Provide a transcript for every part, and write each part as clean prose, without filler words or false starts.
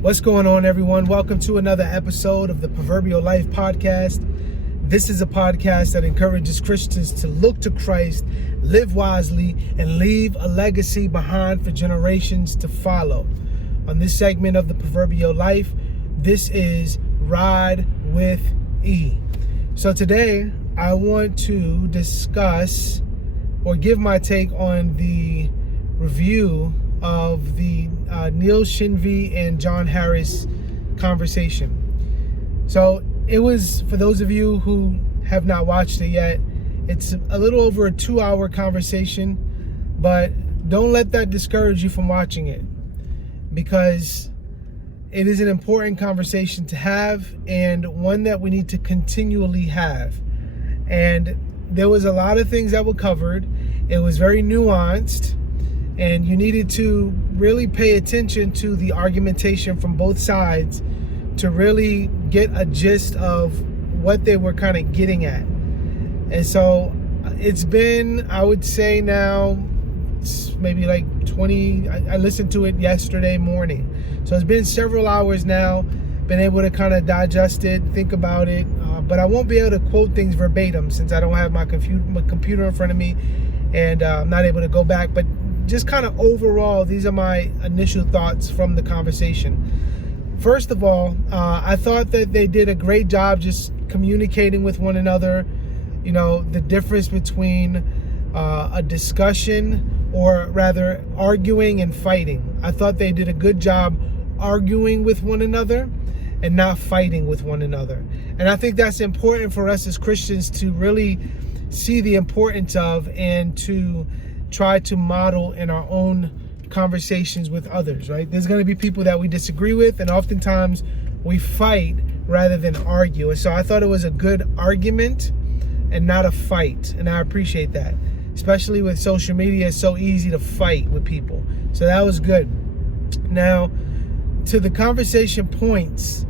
What's going on, everyone? Welcome to another episode of the Proverbial Life Podcast. This is a podcast that encourages Christians to look to Christ, live wisely, and leave a legacy behind for generations to follow. On this segment of the Proverbial Life, this is Ride with E. So today, I want to discuss or give my take on the review of the Neul Shenvi and Jon Harris conversation. So it was, for those of you who have not watched it yet, it's a little over a 2-hour conversation, but don't let that discourage you from watching it, because it is an important conversation to have and one that we need to continually have. And there was a lot of things that were covered. It was very nuanced, and you needed to really pay attention to the argumentation from both sides to really get a gist of what they were kind of getting at. And so it's been, I would say now, maybe like 20, I listened to it yesterday morning. So it's been several hours now, been able to kind of digest it, think about it. But I won't be able to quote things verbatim since I don't have my computer in front of me, and I'm not able to go back. But just kind of overall, these are my initial thoughts from the conversation. First of all, I thought that they did a great job just communicating with one another. You know, the difference between a discussion, or rather arguing and fighting. I thought they did a good job arguing with one another and not fighting with one another. And I think that's important for us as Christians to really see the importance of, and to try to model in our own conversations with others, right? There's going to be people that we disagree with, and oftentimes we fight rather than argue. And so I thought it was a good argument and not a fight. And I appreciate that. Especially with social media, it's so easy to fight with people. So that was good. Now, to the conversation points.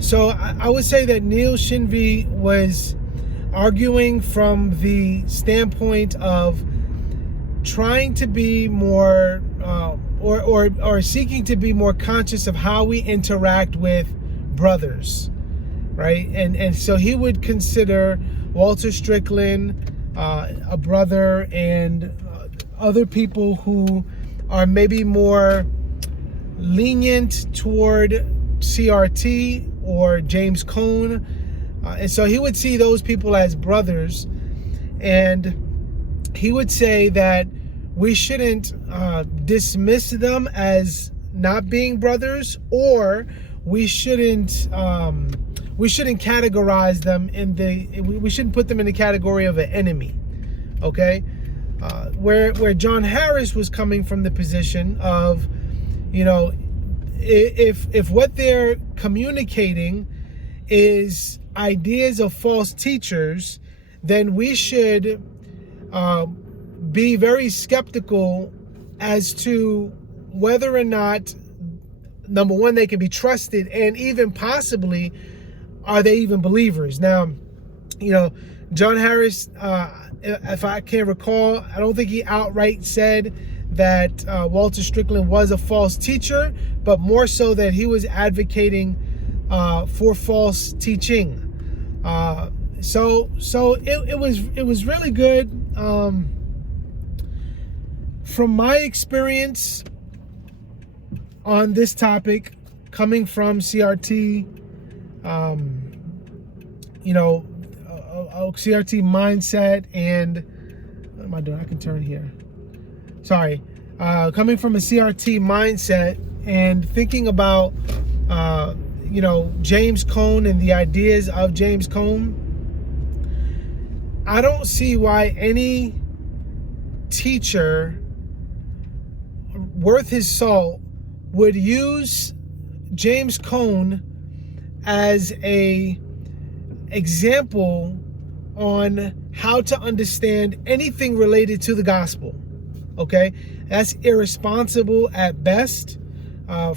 So I would say that Neul Shenvi was arguing from the standpoint of trying to be more, or seeking to be more conscious of how we interact with brothers, right? And so he would consider Walter Stickland a brother, and other people who are maybe more lenient toward CRT or James Cone. And so he would see those people as brothers, and he would say that we shouldn't dismiss them as not being brothers, or we shouldn't categorize them we shouldn't put them in the category of an enemy. Okay, where Jon Harris was coming from the position of, you know, if what they're communicating is ideas of false teachers, then we should be very skeptical as to whether or not, number one, they can be trusted, and even possibly, are they even believers? Now, you know, Jon Harris, if I can recall, I don't think he outright said that Walter Stickland was a false teacher, but more so that he was advocating for false teaching. So it was really good. From my experience on this topic, coming from CRT, a CRT mindset, and what am I doing? I can turn here. Sorry. Coming from a CRT mindset and thinking about, James Cone and the ideas of James Cone, I don't see why any teacher worth his salt would use James Cone as a example on how to understand anything related to the gospel. Okay, that's irresponsible at best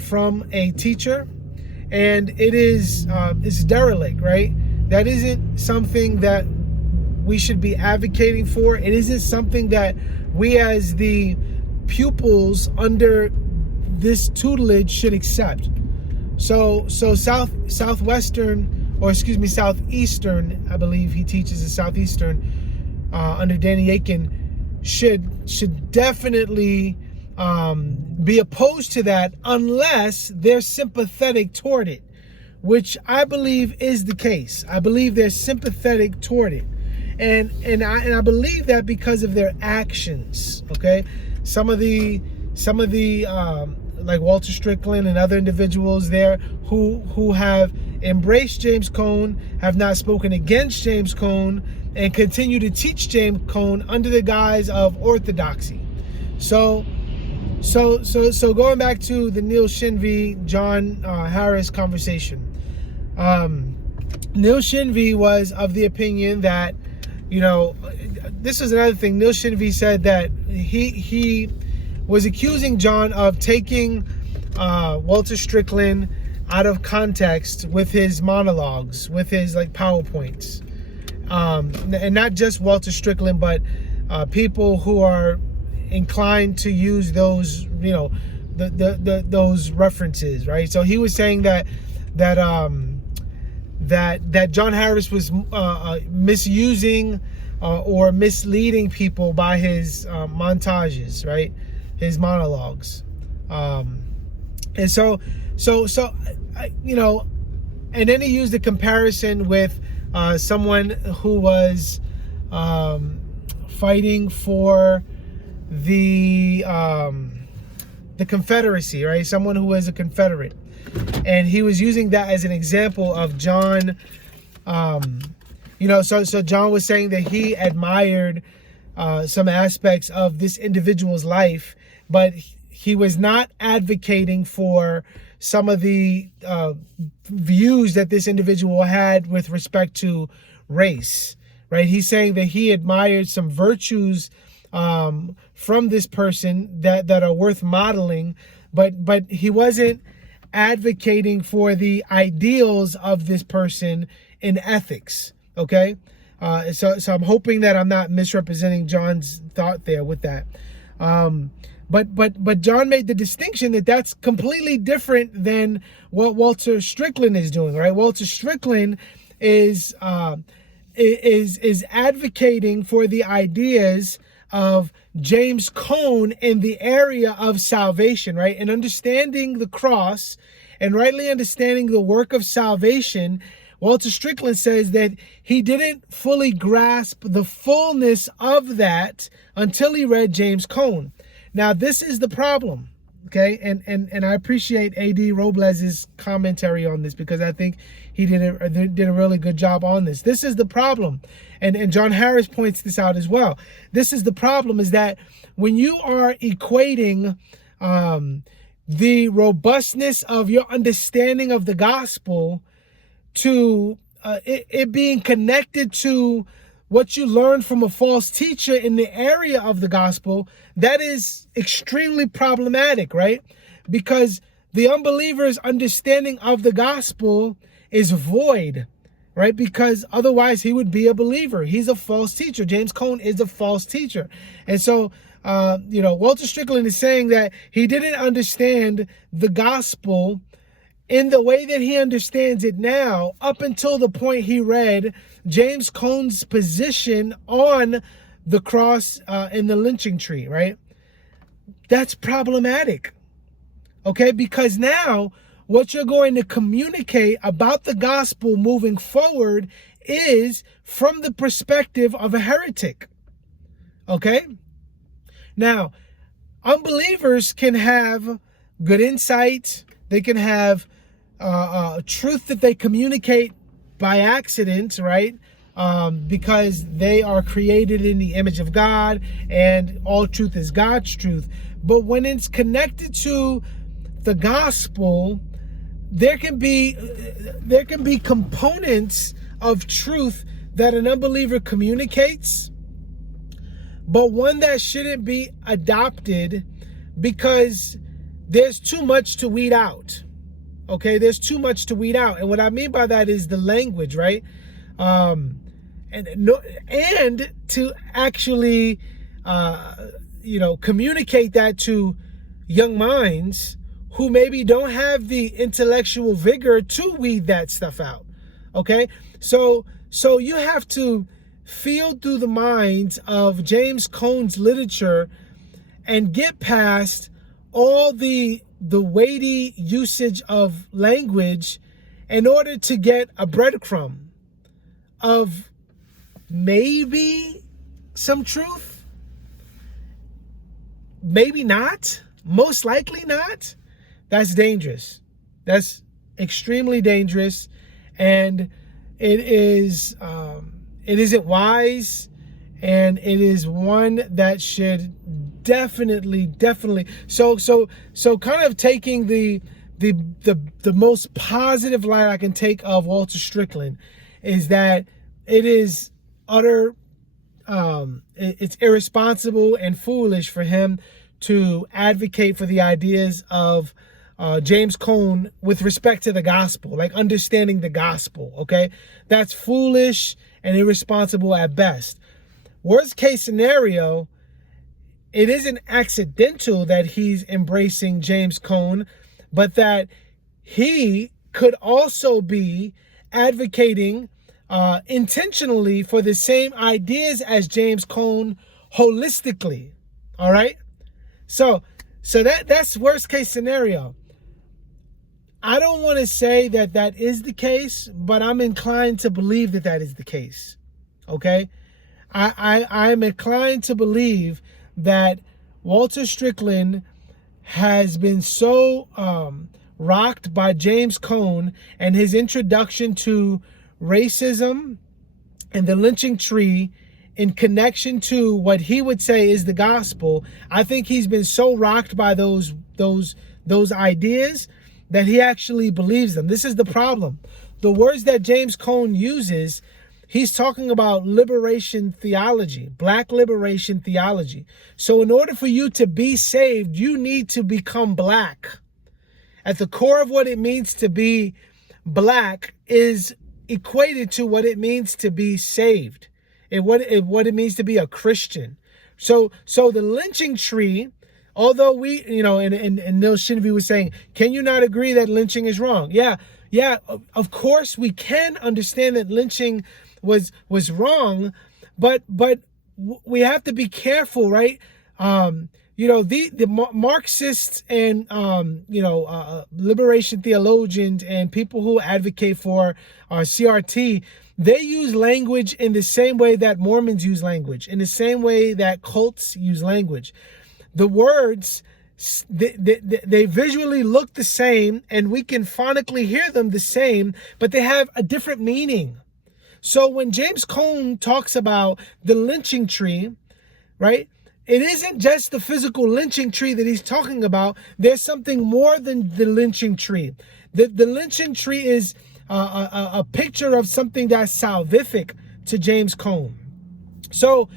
from a teacher, and it's derelict, right? That isn't something that we should be advocating for. It isn't something that we as the pupils under this tutelage should accept. So Southeastern, I believe he teaches at Southeastern under Danny Aiken, should definitely be opposed to that unless they're sympathetic toward it, which I believe is the case. I believe they're sympathetic toward it, and I believe that because of their actions. Okay, some of the like Walter Stickland and other individuals there who have embraced James Cone, have not spoken against James Cone, and continue to teach James Cone under the guise of orthodoxy. So going back to the Neul Shenvi, Jon Harris conversation. Neul Shenvi was of the opinion that, this is another thing. Neul Shenvi said that he was accusing Jon of taking Walter Stickland out of context with his monologues, with his like PowerPoints, and not just Walter Stickland, but people who are inclined to use those, those references, right? So he was saying that Jon Harris was misusing or misleading people by his montages, right? His monologues, and so and then he used a comparison with someone who was fighting for the Confederacy, right? Someone who was a Confederate, and he was using that as an example of Jon. So Jon was saying that he admired some aspects of this individual's life, but he was not advocating for some of the views that this individual had with respect to race, right? He's saying that he admired some virtues from this person that are worth modeling, but he wasn't advocating for the ideals of this person in ethics. Okay, so I'm hoping that I'm not misrepresenting Jon's thought there with that. But Jon made the distinction that that's completely different than what Walter Stickland is doing, right? Walter Stickland is advocating for the ideas of James Cone in the area of salvation, right? And understanding the cross and rightly understanding the work of salvation. Walter Stickland says that he didn't fully grasp the fullness of that until he read James Cone. Now, this is the problem, okay? And I appreciate A.D. Robles' commentary on this, because I think he did a really good job on this. This is the problem. And Jon Harris points this out as well. This is the problem, is that when you are equating the robustness of your understanding of the gospel to it being connected to what you learned from a false teacher in the area of the gospel, that is extremely problematic, right? Because the unbeliever's understanding of the gospel is void, right? Because otherwise he would be a believer. He's a false teacher. James Cone is a false teacher. And so, Walter Stickland is saying that he didn't understand the gospel in the way that he understands it now, up until the point he read James Cone's position on the cross in the lynching tree, right? That's problematic, okay? Because now what you're going to communicate about the gospel moving forward is from the perspective of a heretic, okay? Now, unbelievers can have good insight. They can have truth that they communicate by accident, right? Because they are created in the image of God, and all truth is God's truth. But when it's connected to the gospel, there can be components of truth that an unbeliever communicates, but one that shouldn't be adopted because there's too much to weed out. Okay, there's too much to weed out. And what I mean by that is the language, right? And to actually, communicate that to young minds who maybe don't have the intellectual vigor to weed that stuff out. Okay? So you have to feel through the minds of James Cone's literature and get past all the weighty usage of language in order to get a breadcrumb of maybe some truth, maybe not, most likely not. That's dangerous. That's extremely dangerous, and it isn't wise, and it is one that should definitely. So kind of taking the most positive light I can take of Walter Stickland is that it is utter, it's irresponsible and foolish for him to advocate for the ideas of James Cone with respect to the gospel, like understanding the gospel, okay? That's foolish and irresponsible at best. Worst case scenario, it isn't accidental that he's embracing James Cone, but that he could also be advocating intentionally for the same ideas as James Cone holistically, all right? So that's worst case scenario. I don't want to say that that is the case, but I'm inclined to believe that that is the case, okay? I'm inclined to believe that Walter Stickland has been so rocked by James Cone and his introduction to racism and the lynching tree in connection to what he would say is the gospel. I think he's been so rocked by those ideas that he actually believes them. This is the problem. The words that James Cone uses, he's talking about liberation theology, black liberation theology. So in order for you to be saved, you need to become black. At the core of what it means to be black is equated to what it means to be saved, and what it means to be a Christian. So the lynching tree, although we, and Neul Shenvi was saying, can you not agree that lynching is wrong? Yeah, of course we can understand that lynching was wrong, but we have to be careful, right? The Marxists and liberation theologians and people who advocate for CRT, they use language in the same way that Mormons use language, in the same way that cults use language. The words, they visually look the same, and we can phonically hear them the same, but they have a different meaning. So when James Cone talks about the lynching tree, right, it isn't just the physical lynching tree that he's talking about. There's something more than the lynching tree. The lynching tree is a picture of something that's salvific to James Cone. So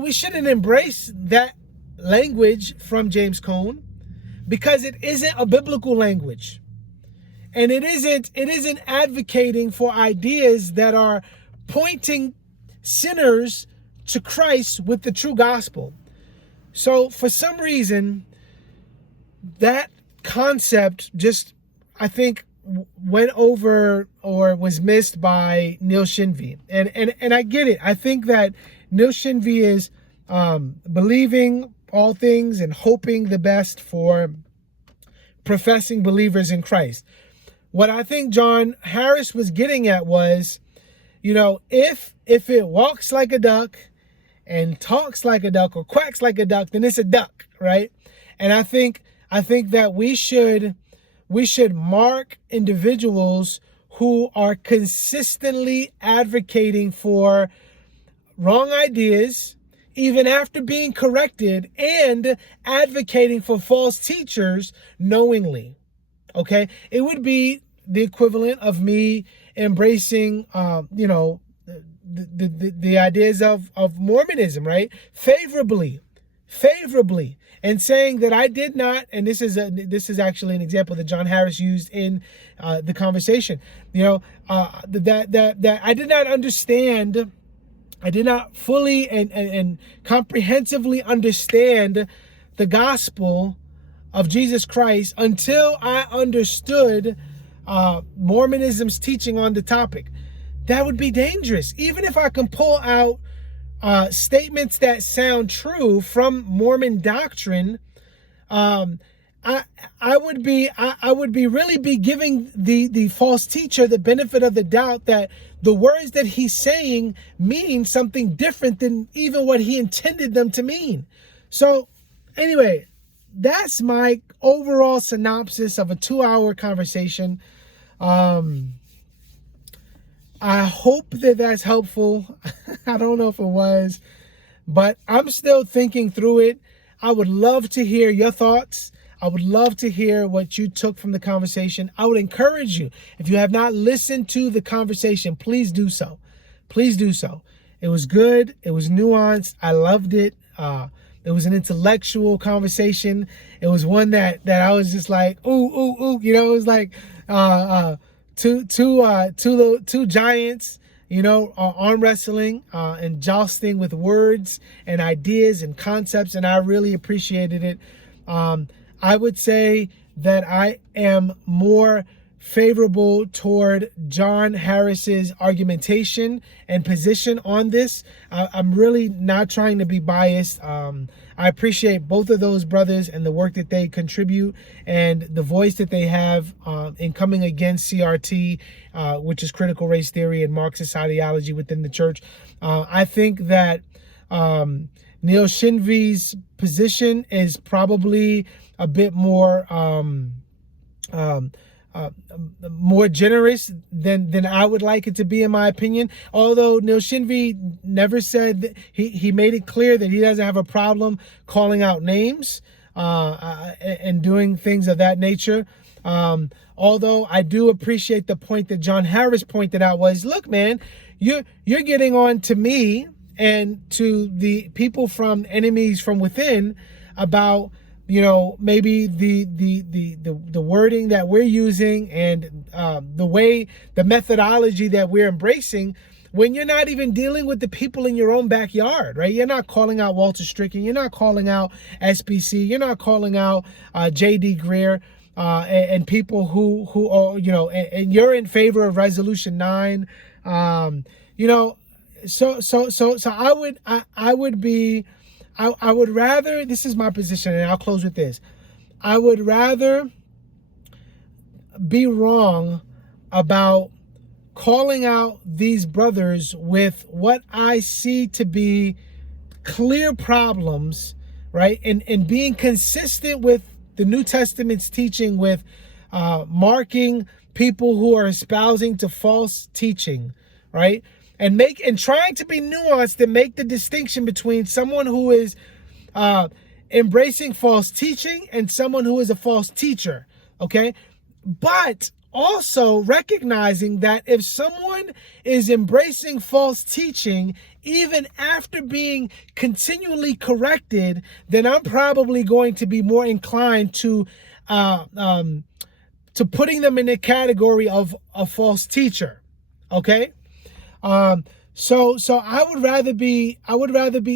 we shouldn't embrace that language from James Cone because it isn't a biblical language. And it isn't advocating for ideas that are pointing sinners to Christ with the true gospel. So for some reason, that concept just, I think, went over or was missed by Neul Shenvi. And I get it. I think that Neul Shenvi is believing all things and hoping the best for professing believers in Christ. What I think Jon Harris was getting at was, if it walks like a duck and talks like a duck or quacks like a duck, then it's a duck, right? And I think that we should mark individuals who are consistently advocating for wrong ideas, even after being corrected, and advocating for false teachers knowingly. Okay? It would be the equivalent of me embracing, the ideas of Mormonism, right? Favorably, and saying that I did not, and this is actually an example that Jon Harris used in the conversation. That I did not understand. I did not fully and comprehensively understand the gospel of Jesus Christ until I understood Mormonism's teaching on the topic. That would be dangerous. Even if I can pull out statements that sound true from Mormon doctrine, I would be really be giving the false teacher the benefit of the doubt that the words that he's saying mean something different than even what he intended them to mean. So anyway, that's my overall synopsis of a 2-hour conversation. I hope that that's helpful. I don't know if it was, but I'm still thinking through it. I would love to hear your thoughts. I would love to hear what you took from the conversation. I would encourage you, if you have not listened to the conversation, please do so. Please do so. It was good. It was nuanced. I loved it. It was an intellectual conversation. It was one that I was just like, ooh. You know, it was like two giants, you know, arm wrestling and jousting with words and ideas and concepts, and I really appreciated it. I would say that I am more favorable toward Jon Harris's argumentation and position on this. I'm really not trying to be biased. I appreciate both of those brothers and the work that they contribute and the voice that they have in coming against CRT, which is critical race theory and Marxist ideology within the church. I think that Neul Shenvi's position is probably a bit more more generous than I would like it to be, in my opinion. Although Neul Shenvi never said that, he made it clear that he doesn't have a problem calling out names and doing things of that nature. Although I do appreciate the point that Jon Harris pointed out was, look, man, you're getting on to me and to the people from enemies from within about, you know, maybe the wording that we're using and the methodology that we're embracing, when you're not even dealing with the people in your own backyard, right? You're not calling out Walter Stickland. You're not calling out SBC. You're not calling out J.D. Greer and people who are, you know, and you're in favor of Resolution 9. You know, so I would rather, this is my position, and I'll close with this. I would rather be wrong about calling out these brothers with what I see to be clear problems, right? And being consistent with the New Testament's teaching with marking people who are espousing to false teaching, right? And trying to be nuanced and make the distinction between someone who is embracing false teaching and someone who is a false teacher, okay? But also recognizing that if someone is embracing false teaching, even after being continually corrected, then I'm probably going to be more inclined to putting them in the category of a false teacher, okay? So I would rather be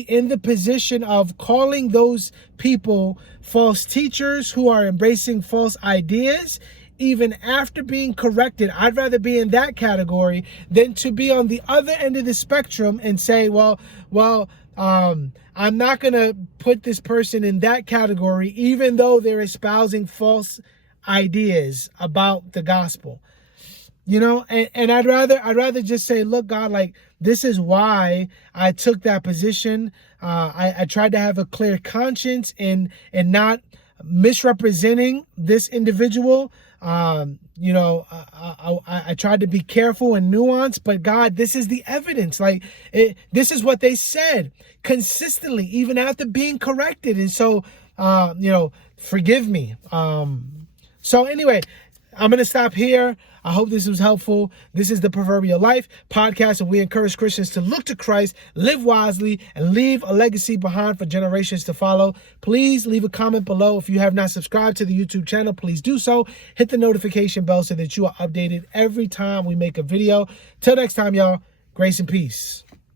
in the position of calling those people false teachers who are embracing false ideas even after being corrected. I'd rather be in that category than to be on the other end of the spectrum and say, well, I'm not going to put this person in that category even though they're espousing false ideas about the gospel. You know, and I'd rather just say, look, God, like, this is why I took that position. I tried to have a clear conscience and not misrepresenting this individual. You know, I tried to be careful and nuanced, but God, this is the evidence. Like, this is what they said consistently, even after being corrected. And so, you know, forgive me. So anyway, I'm going to stop here. I hope this was helpful. This is the Proverbial Life podcast, and we encourage Christians to look to Christ, live wisely, and leave a legacy behind for generations to follow. Please leave a comment below. If you have not subscribed to the YouTube channel, please do so. Hit the notification bell so that you are updated every time we make a video. Till next time, y'all, grace and peace.